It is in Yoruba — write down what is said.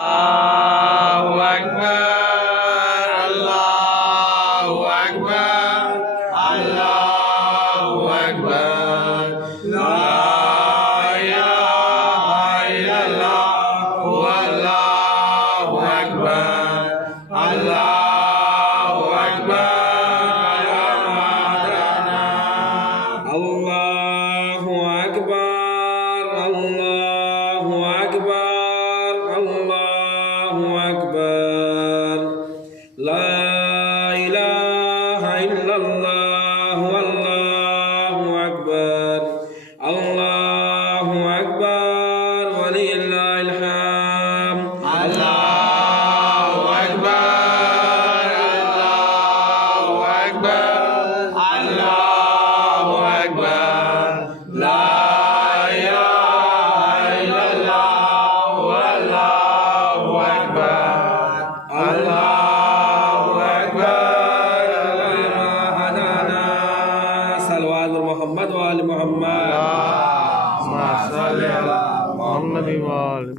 Allahu Akbar, Allahu Akbar, Allahu Akbar. La ilaha illallah, Allahu Akbar, Allahu Akbar. Allahu Akbar, Allahu Akbar, Allahu Akbar. La ilaha illallah, Allahu Akbar, Allahu Akbar, walillahil hamd. Allahu Akbar, Allahu Akbar, Allahu Akbar. La ilaha illallah, Allahu Akbar, Allahu Akbar. Salawat Muhammad wa ali Muhammad. اللهم صل على محمد وآل